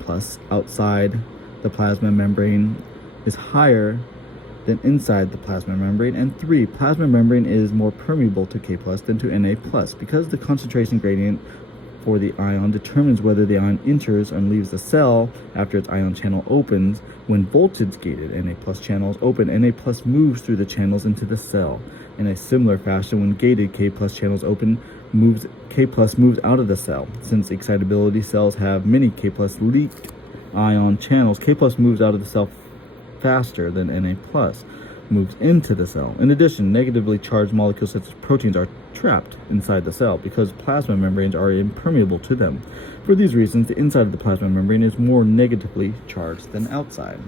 plus outside the plasma membrane is higher than inside the plasma membrane. And 3, plasma membrane is more permeable to K plus than to Na plus because the concentration gradient for the ion determines whether the ion enters and leaves the cell after its ion channel opens. When voltage-gated Na plus channels open, Na plus moves through the channels into the cell. In a similar fashion, when gated K plus channels open, K plus moves out of the cell. Since excitability cells have many K plus leaked ion channels, K plus moves out of the cell faster than Na plus moves into the cell. In addition, negatively charged molecules such as proteins are trapped inside the cell because plasma membranes are impermeable to them. For these reasons, the inside of the plasma membrane is more negatively charged than outside.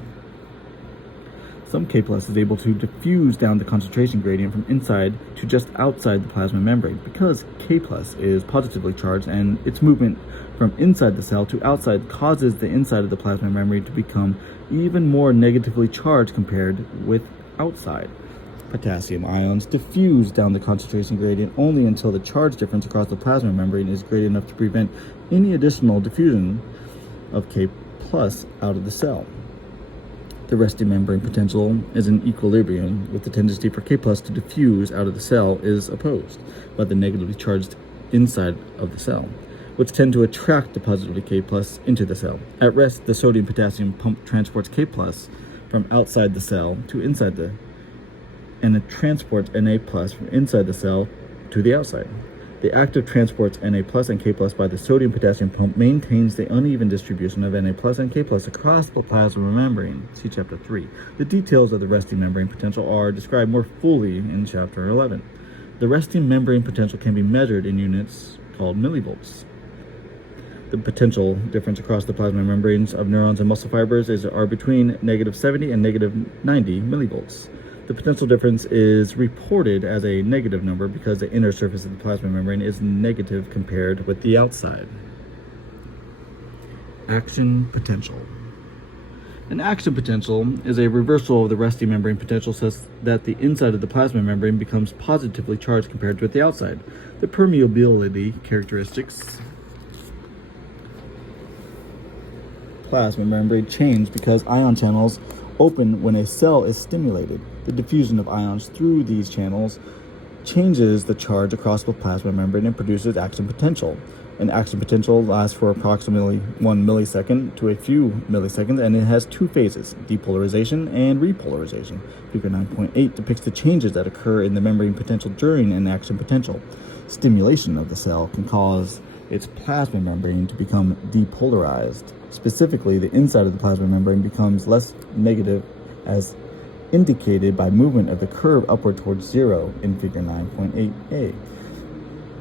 Some K plus is able to diffuse down the concentration gradient from inside to just outside the plasma membrane because K plus is positively charged, and its movement from inside the cell to outside causes the inside of the plasma membrane to become even more negatively charged compared with outside. Potassium ions diffuse down the concentration gradient only until the charge difference across the plasma membrane is great enough to prevent any additional diffusion of K plus out of the cell. The resting membrane potential is in equilibrium with the tendency for K plus to diffuse out of the cell is opposed by the negatively charged inside of the cell, which tend to attract the positively K plus into the cell. At rest, the sodium-potassium pump transports K plus from outside the cell to inside and it transports Na plus from inside the cell to the outside. The act of transports Na plus and K plus by the sodium-potassium pump maintains the uneven distribution of Na plus and K plus across the plasma membrane. See Chapter 3. The details of the resting membrane potential are described more fully in Chapter 11. The resting membrane potential can be measured in units called millivolts. The potential difference across the plasma membranes of neurons and muscle fibers are between negative 70 and negative 90 millivolts. The potential difference is reported as a negative number because the inner surface of the plasma membrane is negative compared with the outside. Action potential. An action potential is a reversal of the resting membrane potential such that the inside of the plasma membrane becomes positively charged compared with the outside. The permeability characteristics plasma membrane change because ion channels open when a cell is stimulated. The diffusion of ions through these channels changes the charge across the plasma membrane and produces action potential. An action potential lasts for approximately 1 millisecond to a few milliseconds, and it has 2 phases, depolarization and repolarization. Figure 9.8 depicts the changes that occur in the membrane potential during an action potential. Stimulation of the cell can cause its plasma membrane to become depolarized. Specifically, the inside of the plasma membrane becomes less negative as indicated by movement of the curve upward towards 0 in figure 9.8a.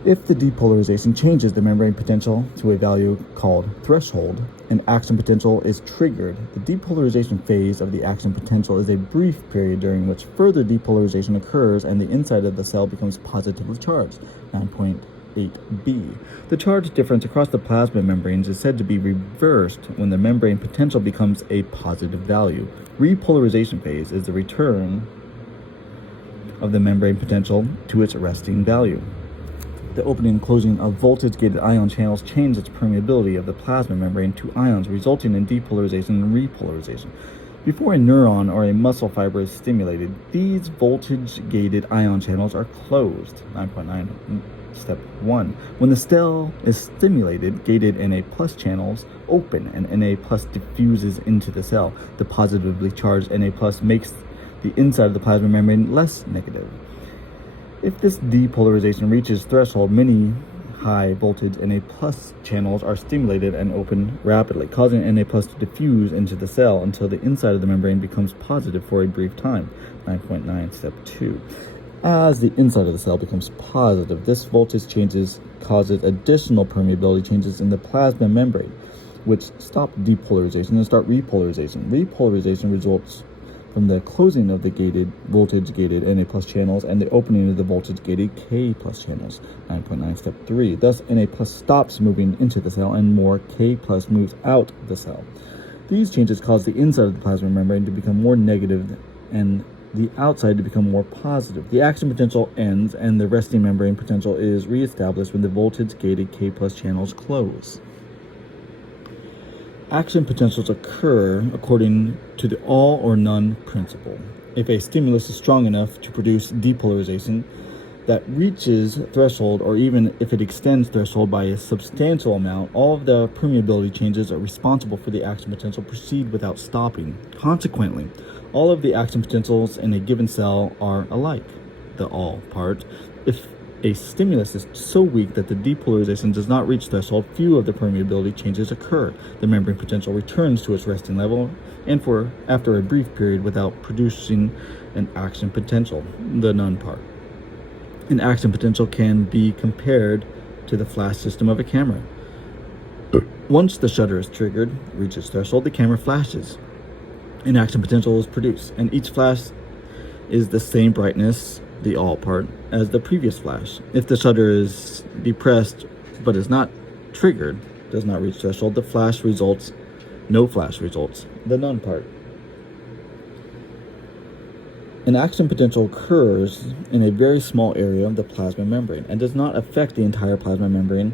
If the depolarization changes the membrane potential to a value called threshold, an action potential is triggered. The depolarization phase of the action potential is a brief period during which further depolarization occurs and the inside of the cell becomes positively charged. 9.8b. The charge difference across the plasma membranes is said to be reversed when the membrane potential becomes a positive value. Repolarization phase is the return of the membrane potential to its resting value. The opening and closing of voltage-gated ion channels change its permeability of the plasma membrane to ions, resulting in depolarization and repolarization. Before a neuron or a muscle fiber is stimulated, these voltage-gated ion channels are closed. 9.9. Step 1. When the cell is stimulated, gated Na plus channels open and Na plus diffuses into the cell. The positively charged Na plus makes the inside of the plasma membrane less negative. If this depolarization reaches threshold, many high voltage Na plus channels are stimulated and open rapidly, causing Na plus to diffuse into the cell until the inside of the membrane becomes positive for a brief time. 9.9. Step 2. As the inside of the cell becomes positive, this voltage changes causes additional permeability changes in the plasma membrane, which stop depolarization and start repolarization. Repolarization results from the closing of the voltage-gated Na plus channels and the opening of the voltage-gated K plus channels. 9.9. Step 3. Thus, Na plus stops moving into the cell and more K plus moves out of the cell. These changes cause the inside of the plasma membrane to become more negative and the outside to become more positive. The action potential ends and the resting membrane potential is reestablished when the voltage-gated K plus channels close. Action potentials occur according to the all or none principle. If a stimulus is strong enough to produce depolarization that reaches threshold, or even if it extends threshold by a substantial amount, all of the permeability changes are responsible for the action potential proceed without stopping. Consequently, all of the action potentials in a given cell are alike, the all part. If a stimulus is so weak that the depolarization does not reach threshold, few of the permeability changes occur. The membrane potential returns to its resting level and after a brief period without producing an action potential, the none part. An action potential can be compared to the flash system of a camera. Once the shutter is triggered, reaches threshold, the camera flashes. An action potential is produced, and each flash is the same brightness, the all part, as the previous flash. If the shutter is depressed but is not triggered, does not reach threshold, no flash results, the none part. An action potential occurs in a very small area of the plasma membrane and does not affect the entire plasma membrane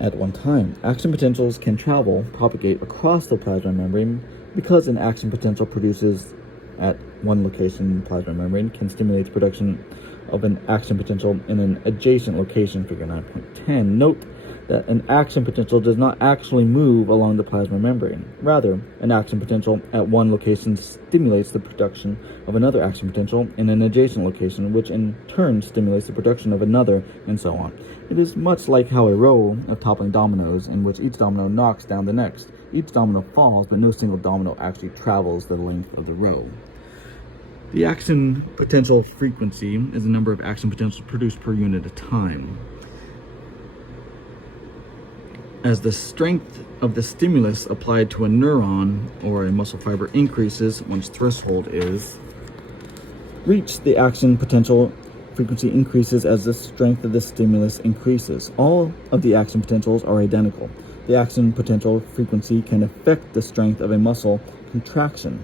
at one time. Action potentials can propagate across the plasma membrane because an action potential produces at one location in the plasma membrane can stimulate the production of an action potential in an adjacent location, figure 9.10. Note that an action potential does not actually move along the plasma membrane. Rather, an action potential at one location stimulates the production of another action potential in an adjacent location, which in turn stimulates the production of another, and so on. It is much like how a row of toppling dominoes in which each domino knocks down the next. Each domino falls, but no single domino actually travels the length of the row. The action potential frequency is the number of action potentials produced per unit of time. As the strength of the stimulus applied to a neuron or a muscle fiber increases once threshold is reached, the action potential frequency increases as the strength of the stimulus increases. All of the action potentials are identical. The action potential frequency can affect the strength of a muscle contraction.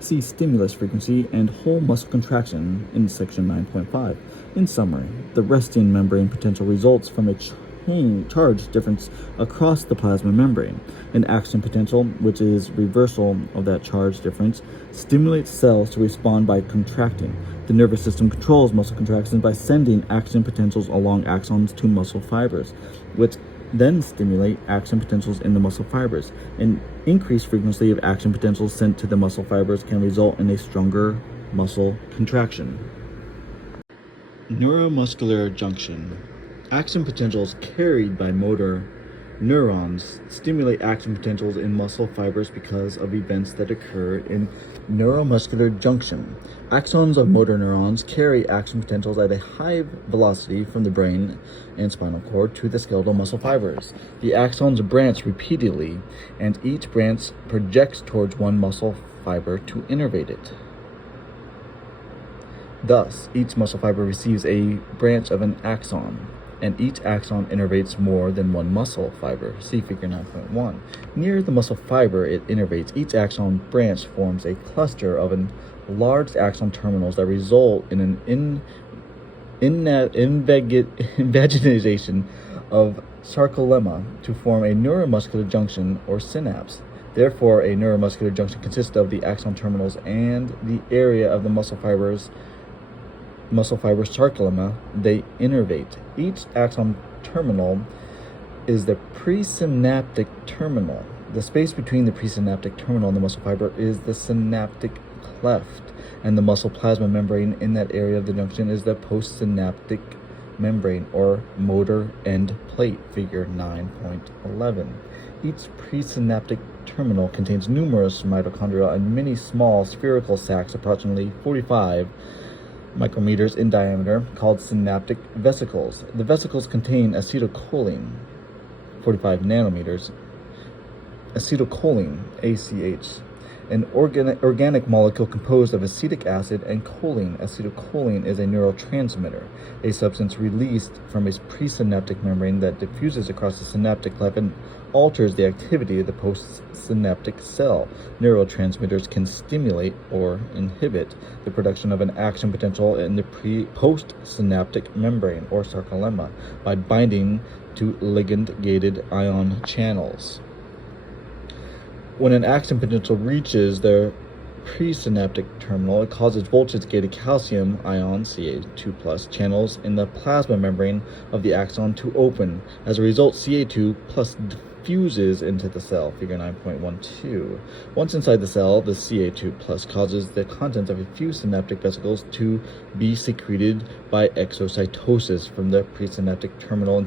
See stimulus frequency and whole muscle contraction in section 9.5. In summary, the resting membrane potential results from a charge difference across the plasma membrane. An action potential, which is reversal of that charge difference, stimulates cells to respond by contracting. The nervous system controls muscle contractions by sending action potentials along axons to muscle fibers, which then stimulate action potentials in the muscle fibers. An increased frequency of action potentials sent to the muscle fibers can result in a stronger muscle contraction. Neuromuscular junction. Action potentials carried by motor neurons stimulate action potentials in muscle fibers because of events that occur in neuromuscular junction. Axons of motor neurons carry action potentials at a high velocity from the brain and spinal cord to the skeletal muscle fibers. The axons branch repeatedly, and each branch projects towards one muscle fiber to innervate it. Thus, each muscle fiber receives a branch of an axon, and each axon innervates more than one muscle fiber. See figure 9.1. Near the muscle fiber it innervates, each axon branch forms a cluster of enlarged axon terminals that result in an invaginization of sarcolemma to form a neuromuscular junction or synapse. Therefore, a neuromuscular junction consists of the axon terminals and the area of the muscle fiber sarcolemma they innervate. Each axon terminal is the presynaptic terminal. The space between the presynaptic terminal and the muscle fiber is the synaptic cleft, and the muscle plasma membrane in that area of the junction is the postsynaptic membrane or motor end plate, figure 9.11. Each presynaptic terminal contains numerous mitochondria and many small spherical sacs approximately 45 micrometers in diameter called synaptic vesicles. The vesicles contain acetylcholine, 45 nanometers, acetylcholine, ACH, an organic molecule composed of acetic acid and choline. Acetylcholine is a neurotransmitter, a substance released from a presynaptic membrane that diffuses across the synaptic cleft and alters the activity of the postsynaptic cell. Neurotransmitters can stimulate or inhibit the production of an action potential in the postsynaptic membrane or sarcolemma by binding to ligand-gated ion channels. When an action potential reaches the presynaptic terminal, it causes voltage-gated calcium ion Ca2+ channels in the plasma membrane of the axon to open. As a result, Ca2+ diffuses into the cell, figure 9.12. Once inside the cell, the Ca2+ causes the contents of a few synaptic vesicles to be secreted by exocytosis from the presynaptic terminal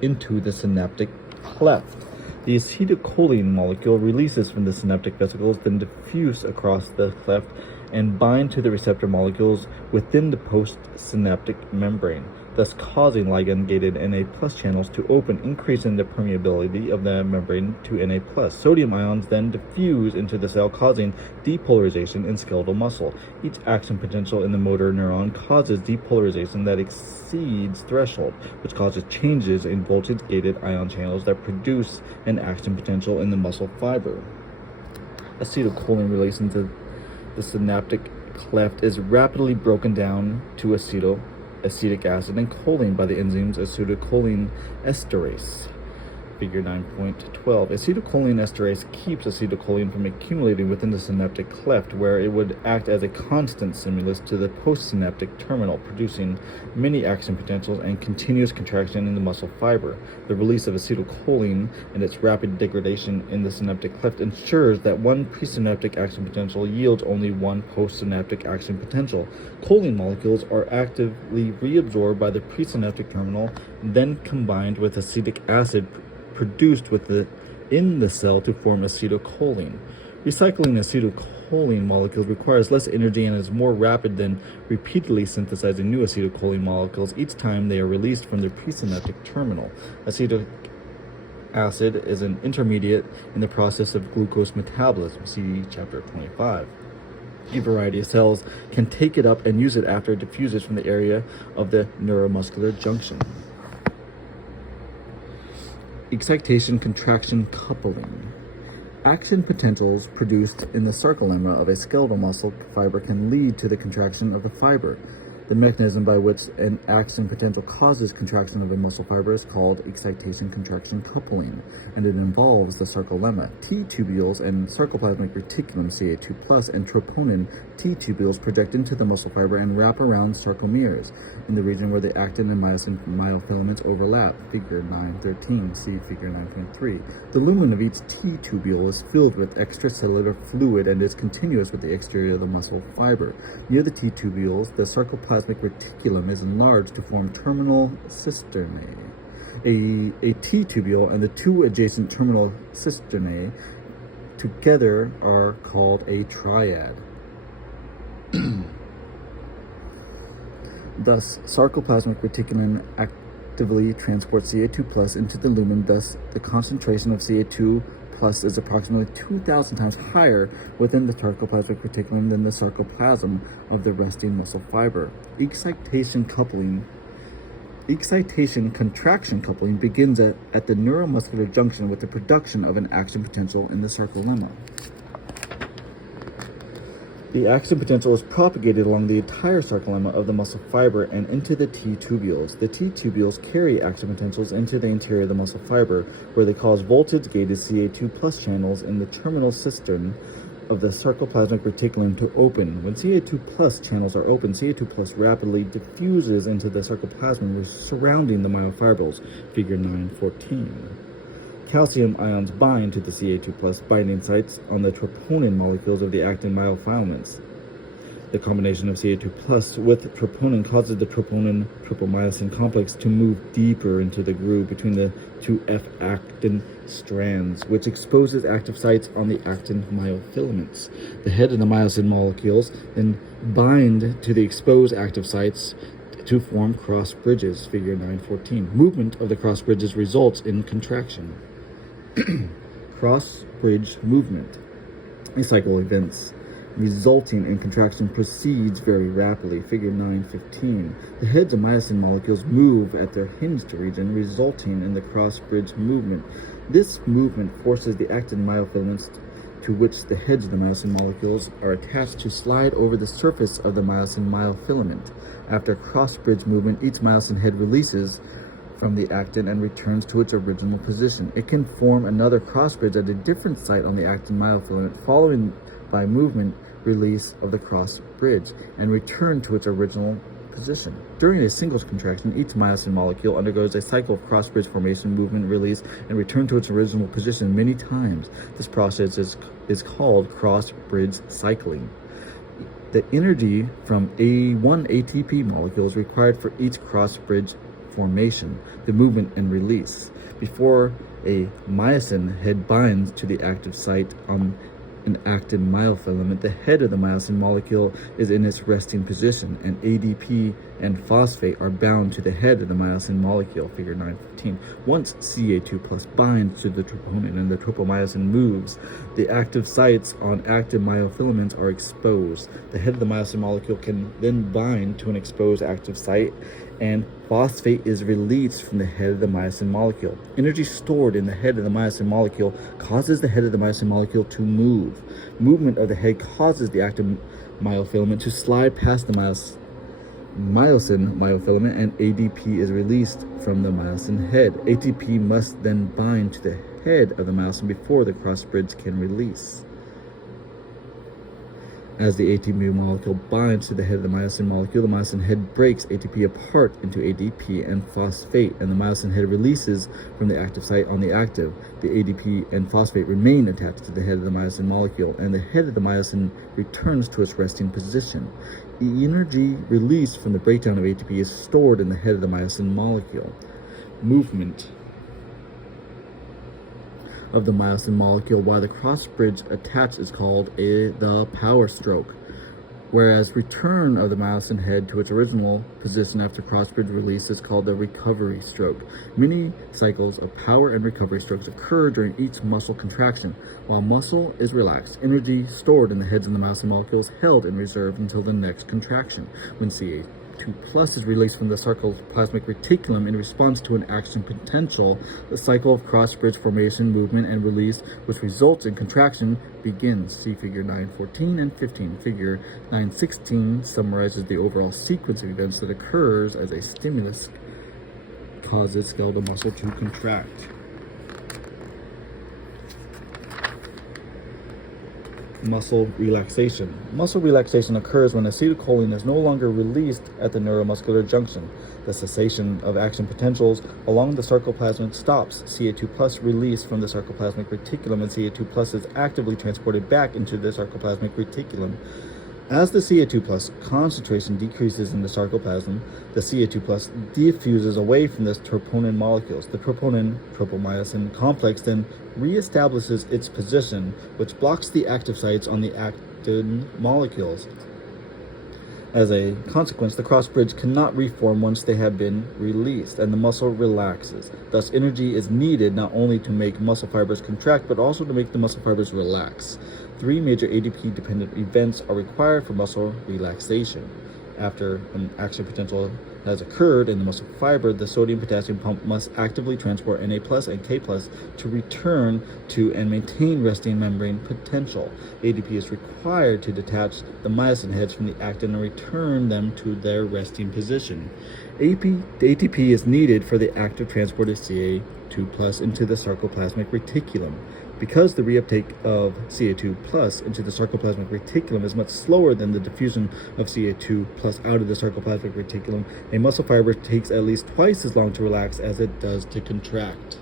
into the synaptic cleft. The acetylcholine molecule releases from the synaptic vesicles, then diffuse across the cleft and bind to the receptor molecules within the postsynaptic membrane, thus causing ligand-gated Na+ channels to open, increasing the permeability of the membrane to Na+. Sodium ions then diffuse into the cell, causing depolarization in skeletal muscle. Each action potential in the motor neuron causes depolarization that exceeds threshold, which causes changes in voltage-gated ion channels that produce an action potential in the muscle fiber. Acetylcholine release into the synaptic cleft is rapidly broken down to acetic acid and choline by the enzymes acetylcholine esterase, figure 9.12. Acetylcholine esterase keeps acetylcholine from accumulating within the synaptic cleft, where it would act as a constant stimulus to the postsynaptic terminal, producing many action potentials and continuous contraction in the muscle fiber. The release of acetylcholine and its rapid degradation in the synaptic cleft ensures that one presynaptic action potential yields only one postsynaptic action potential. Choline molecules are actively reabsorbed by the presynaptic terminal, then combined with acetic acid produced in the cell to form acetylcholine. Recycling acetylcholine molecules requires less energy and is more rapid than repeatedly synthesizing new acetylcholine molecules each time they are released from the presynaptic terminal. Acetic acid is an intermediate in the process of glucose metabolism, see chapter 25. A variety of cells can take it up and use it after it diffuses from the area of the neuromuscular junction. Excitation contraction coupling. Action potentials produced in the sarcolemma of a skeletal muscle fiber can lead to the contraction of the fiber. The mechanism by which an action potential causes contraction of a muscle fiber is called excitation contraction coupling, and it involves the sarcolemma. T-tubules and sarcoplasmic reticulum Ca2+ and troponin T-tubules project into the muscle fiber and wrap around sarcomeres in the region where the actin and myosin myofilaments overlap, figure 9.13, see figure 9.3. The lumen of each T-tubule is filled with extracellular fluid and is continuous with the exterior of the muscle fiber. Near the T-tubules, the sarcoplasmic reticulum is enlarged to form terminal cisternae. A T-tubule and the two adjacent terminal cisternae together are called a triad. Thus, sarcoplasmic reticulum actively transports Ca2+ into the lumen. Thus, the concentration of Ca2+ is approximately 2,000 times higher within the sarcoplasmic reticulum than the sarcoplasm of the resting muscle fiber. Excitation contraction coupling begins at the neuromuscular junction with the production of an action potential in the sarcolemma. The action potential is propagated along the entire sarcolemma of the muscle fiber and into the T-tubules. The T-tubules carry action potentials into the interior of the muscle fiber, where they cause voltage-gated Ca2+ channels in the terminal cistern of the sarcoplasmic reticulum to open. When Ca2+ channels are open, Ca2+ rapidly diffuses into the sarcoplasm surrounding the myofibrils, figure 9.14. Calcium ions bind to the Ca2+ binding sites on the troponin molecules of the actin myofilaments. The combination of Ca2+ with troponin causes the troponin-tropomyosin complex to move deeper into the groove between the two F-actin strands, which exposes active sites on the actin myofilaments. The head of the myosin molecules then bind to the exposed active sites to form cross bridges, figure 9.14. Movement of the cross bridges results in contraction. Cross-bridge movement. Cycle events resulting in contraction proceeds very rapidly, figure 9.15. The heads of myosin molecules move at their hinged region, resulting in the cross-bridge movement. This movement forces the actin myofilaments to which the heads of the myosin molecules are attached to slide over the surface of the myosin myofilament. After cross-bridge movement, each myosin head releases from the actin and returns to its original position. It can form another cross bridge at a different site on the actin myofilament, following by movement release of the cross bridge and return to its original position. During a single contraction, each myosin molecule undergoes a cycle of cross bridge formation, movement, release, and return to its original position many times. This process is called cross bridge cycling. The energy from one ATP molecule is required for each cross bridge formation, the movement and release. Before a myosin head binds to the active site on an actin myofilament, the head of the myosin molecule is in its resting position, and ADP and phosphate are bound to the head of the myosin molecule, figure 9.15. Once Ca2 plus binds to the troponin and the tropomyosin moves, the active sites on active myofilaments are exposed. The head of the myosin molecule can then bind to an exposed active site, and phosphate is released from the head of the myosin molecule. Energy stored in the head of the myosin molecule causes the head of the myosin molecule to move. Movement of the head causes the active myofilament to slide past the myosin myofilament, and ADP is released from the myosin head. ATP must then bind to the head of the myosin before the cross bridge can release. As the ATP molecule binds to the head of the myosin molecule, the myosin head breaks ATP apart into ADP and phosphate, and the myosin head releases from the active site on the active. The ADP and phosphate remain attached to the head of the myosin molecule, and the head of the myosin returns to its resting position. The energy released from the breakdown of ATP is stored in the head of the myosin molecule. Movement of the myosin molecule while the cross bridge attached is called the power stroke, whereas return of the myosin head to its original position after cross bridge release is called the recovery stroke. Many cycles of power and recovery strokes occur during each muscle contraction. While muscle is relaxed, energy stored in the heads of the myosin molecule is held in reserve until the next contraction, when Ca2 plus is released from the sarcoplasmic reticulum in response to an action potential. The cycle of cross bridge formation, movement, and release, which results in contraction, begins. See figure 9.14 and 15. Figure 9.16 summarizes the overall sequence of events that occurs as a stimulus causes skeletal muscle to contract. Muscle relaxation. Muscle relaxation occurs when acetylcholine is no longer released at the neuromuscular junction. The cessation of action potentials along the sarcoplasm stops. Ca2 plus release from the sarcoplasmic reticulum, and Ca2 plus is actively transported back into the sarcoplasmic reticulum. As the Ca2 plus concentration decreases in the sarcoplasm, the Ca2 plus diffuses away from the troponin molecules. The tropomyosin complex then reestablishes its position, which blocks the active sites on the actin molecules. As a consequence, the cross bridge cannot reform once they have been released, and the muscle relaxes. Thus, energy is needed not only to make muscle fibers contract, but also to make the muscle fibers relax. 3 major ADP-dependent events are required for muscle relaxation. After an action potential has occurred in the muscle fiber, the sodium-potassium pump must actively transport Na plus and K plus to return to and maintain resting membrane potential. ADP is required to detach the myosin heads from the actin and return them to their resting position. ATP is needed for the active transport of Ca2 plus into the sarcoplasmic reticulum. Because the reuptake of Ca2 plus into the sarcoplasmic reticulum is much slower than the diffusion of Ca2 plus out of the sarcoplasmic reticulum, a muscle fiber takes at least twice as long to relax as it does to contract.